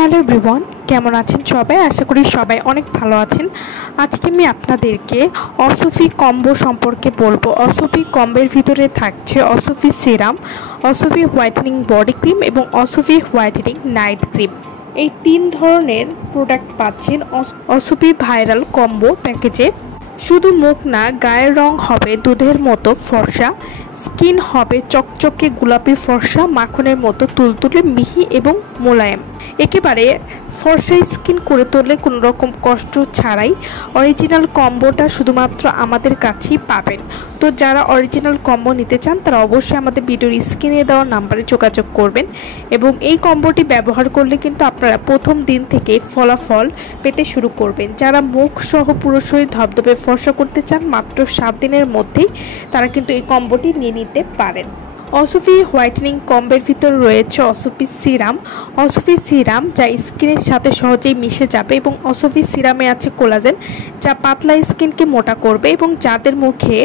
Hello everyone, কেমন আছেন সবাই? আশা করি সবাই অনেক ভালো আছেন। আজকে আমি আপনাদেরকে অসফি কম্বো সম্পর্কে বলবো। অসফি কম্বের ভিতরে থাকছে অসফি সিরাম, অসফি হোয়াইটেনিং বডি ক্রিম এবং অসফি হোয়াইটেনিং নাইট ক্রিম। এই তিন ধরনের প্রোডাক্ট পাচ্ছেন অসফি ভাইরাল কম্বো প্যাকেজে। শুধু মুখ না, গায়ের রং হবে দুধের মতো ফর্সা, স্কিন হবে চকচকে গোলাপি ফর্সা, মাখনের মতো তুলতুলে মিহি এবং মোলায়েম। একেবারে ফর্সা স্কিন করে তোলে কোনো রকম কষ্ট ছাড়াই। অরিজিনাল কম্বোটা শুধুমাত্র আমাদের কাছেই পাবেন। তো যারা অরিজিনাল কম্বো নিতে চান তারা অবশ্যই আমাদের ভিডিওর স্ক্রিনে দেওয়া নাম্বারে যোগাযোগ করবেন এবং এই কম্বোটি ব্যবহার করলে কিন্তু আপনারা প্রথম দিন থেকে ফলাফল পেতে শুরু করবেন। যারা মুখ সহ পুরো শরীর ধবধবে ফর্সা করতে চান মাত্র 7 দিনের মধ্যেই তারা কিন্তু এই কম্বোটি নিয়ে নিতে পারেন। অসফি হোয়াইটেনিং কম্বের ভিতর রয়েছে অসফি সিরাম। অসফি সিরাম যা স্কিনের সাথে সহজেই মিশে যাবে এবং অসফি সিরামে আছে কোলাজেন যা পাতলা স্কিনকে মোটা করবে এবং যাদের মুখে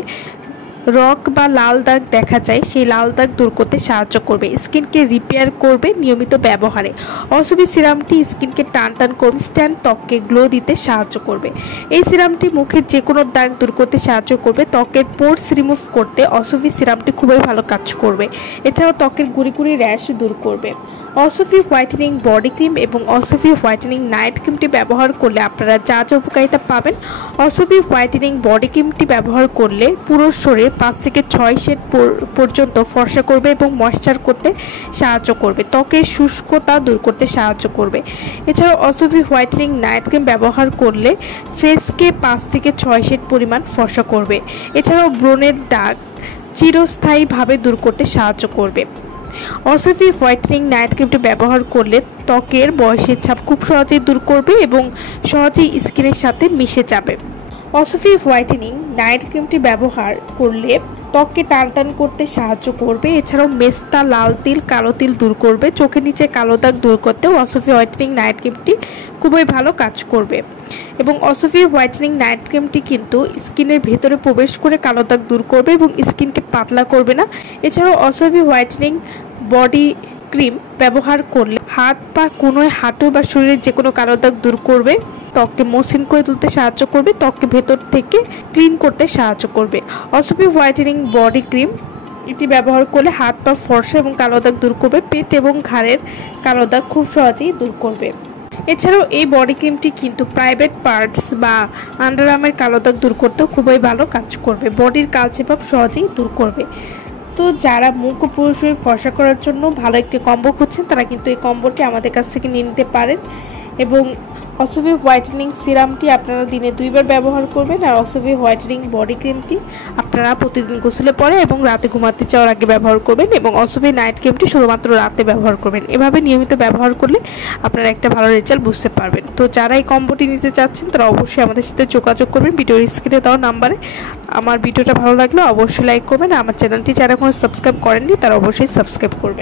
রক বা লাল দাগ দেখা যায় সেই লাল দাগ দূর করতে সাহায্য করবে, স্কিনকে রিপেয়ার করবে নিয়মিত ব্যবহারে। অসফি সিরামটি স্কিনকে টান টান করবে, ইনস্ট্যান্ট ত্বককে গ্লো দিতে সাহায্য করবে। এই সিরামটি মুখের যে কোনো দাগ দূর করতে সাহায্য করবে, ত্বকের পোর্স রিমুভ করতে অসফি সিরামটি খুবই ভালো কাজ করবে। এছাড়াও ত্বকের গুড়ি গুড়ি র্যাশ দূর করবে। অসফি হোয়াইটেনিং বডি ক্রিম এবং অসফি হোয়াইটেনিং নাইট ক্রিমটি ব্যবহার করলে আপনারা যা যা উপকারিতা পাবেন। অসফি হোয়াইটেনিং বডি ক্রিমটি ব্যবহার করলে পুরো শরীর 5 থেকে 6 শেড পর্যন্ত ফর্সা করবে এবং ময়েশ্চার করতে সাহায্য করবে, ত্বকের শুষ্কতা দূর করতে সাহায্য করবে। এছাড়াও অসফি হোয়াইটেনিং নাইট ক্রিম ব্যবহার করলে ফেসকে 5 থেকে 6 শেড পরিমাণ ফর্সা করবে। এছাড়াও ব্রণের দাগ চিরস্থায়ীভাবে দূর করতে সাহায্য করবে। অসফি হোয়াইটেনিং নাইট ক্রিমটি ব্যবহার করলে ত্বকের বয়সের ছাপ খুব সহজেই দূর করবে এবং সহজেই স্কিনের সাথে মিশে যাবে। অসফি হোয়াইটেনিং নাইট ক্রিমটি ব্যবহার করলে ত্বককে টান টান করতে সাহায্য করবে। এছাড়াও মেস্তা, লাল তিল, কালো তিল দূর করবে। চোখের নিচে কালো দাগ দূর করতেও অসফি হোয়াইটেনিং নাইট ক্রিমটি খুবই ভালো কাজ করবে এবং অসফি হোয়াইটেনিং নাইট ক্রিমটি কিন্তু স্কিনের ভেতরে প্রবেশ করে কালো দাগ দূর করবে এবং স্কিনকে পাতলা করবে না। এছাড়াও অসফি হোয়াইটেনিং বডি ক্রিম ব্যবহার করলে হাত পা কোনোয়, হাঁটু বা শরীরের যে কোনো কালো দাগ দূর করবে, ত্বককে মসৃণ করে তুলতে সাহায্য করবে, ত্বককে ভেতর থেকে ক্লিন করতে সাহায্য করবে। অসফি হোয়াইটেনিং বডি ক্রিম এটি ব্যবহার করলে হাত পা ফর্সা এবং কালো দাগ দূর করবে, পেট এবং ঘাড়ের কালো দাগ খুব সহজেই দূর করবে। এছাড়াও এই বডি ক্রিমটি কিন্তু প্রাইভেট পার্টস বা আন্ডারআর্মের কালো দাগ দূর করতেও খুবই ভালো কাজ করবে, বডির কালচে ভাব সহজেই দূর করবে। তো যারা মুখ ও পুরো শরীর ফর্সা করার জন্য ভালো একটি কম্বো খুঁজছেন তারা কিন্তু এই কম্বোটি আমাদের কাছ থেকে নিয়ে নিতে পারেন এবং অসফি হোয়াইটেনিং সিরামটি আপনারা দিনে 2 বার ব্যবহার করবেন আর অসফি হোয়াইটেনিং বডি ক্রিমটি আপনারা প্রতিদিন গোসলের পরে এবং রাতে ঘুমাতে যাওয়ার আগে ব্যবহার করবেন এবং অসফি নাইট ক্রিমটি শুধুমাত্র রাতে ব্যবহার করবেন। এভাবে নিয়মিত ব্যবহার করলে আপনারা একটা ভালো রেজাল্ট বুঝতে পারবেন। তো যারা এই কম্বোটি নিতে চাচ্ছেন তারা অবশ্যই আমাদের সাথে যোগাযোগ করবেন ভিডিওর স্ক্রিনে দেওয়া নাম্বারে। আমার ভিডিওটা ভালো লাগলে অবশ্যই লাইক করবেন, আমার চ্যানেলটি যারা এখনো সাবস্ক্রাইব করেননি তারা অবশ্যই সাবস্ক্রাইব করবেন।